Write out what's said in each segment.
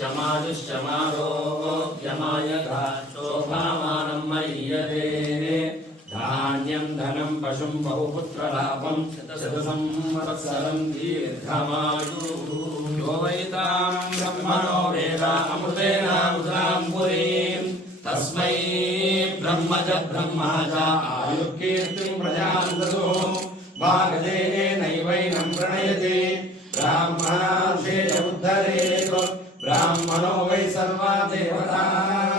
आयुष्यमारोग्यमायथा शोभामानं मय्यते धान्यं धनं पशुं बहुपुत्रलाभं शतसंवत्सरं दीर्घमायुः यो वैतां ब्रह्मणो वेद अमृतेनामृतां पुरीं तस्मै ब्रह्म च ब्रह्मा च आयुर्कीर्तिं प्रजां ददुः भागदेनैवैनं प्रणयति ब्राह्मणार्षेय उद्धरेत् ब्राह्मणो वै सर्वा देवताः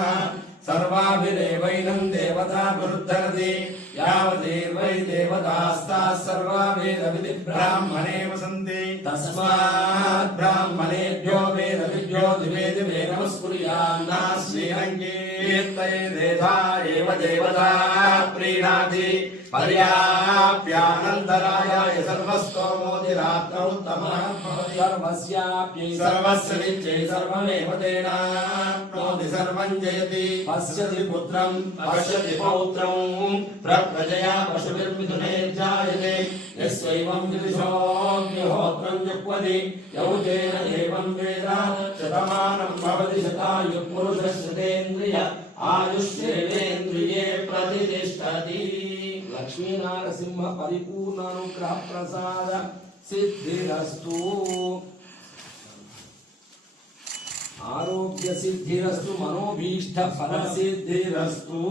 सर्वाभिरेवैनं देवताभिरुद्धरति यावदेवै देवतास्ताः सर्वा वेदविधि ब्राह्मणे वसन्ति तस्मात् ब्राह्मणेभ्यो वेदविभ्यो दिवे दिवे नमस्कुर्यान्नास्मीरङ्कीर्तयेदेधा एव देवता प्रीणाति पर्याप्यानन्तरायाय सर्वस्तोमोदिरात्रौ उत्तमः सर्वस्याप्यै सर्वस्य नित्यै सर्वमेव तेनाप्नोति सर्वं जयति पश्यति पुत्रं पश्यति पौत्रं प्रजया पशुभिर्मिथुने जायते यस्वैवं विदुषोऽग्निहोत्रं जुह्वति यौजेन देवं वेद शतमानं भवति शतायुः पुरुषः शतेन्द्रिय आयुष्येवेन्द्रिये प्रतिष्ठति लक्ष्मी नारसिंह परिपूर्ण अनुग्रह प्रसाद सिद्धिरस्तु आरोग्य सिद्धिरस्तु मनोभीष्ट फल सिद्धिरस्तु।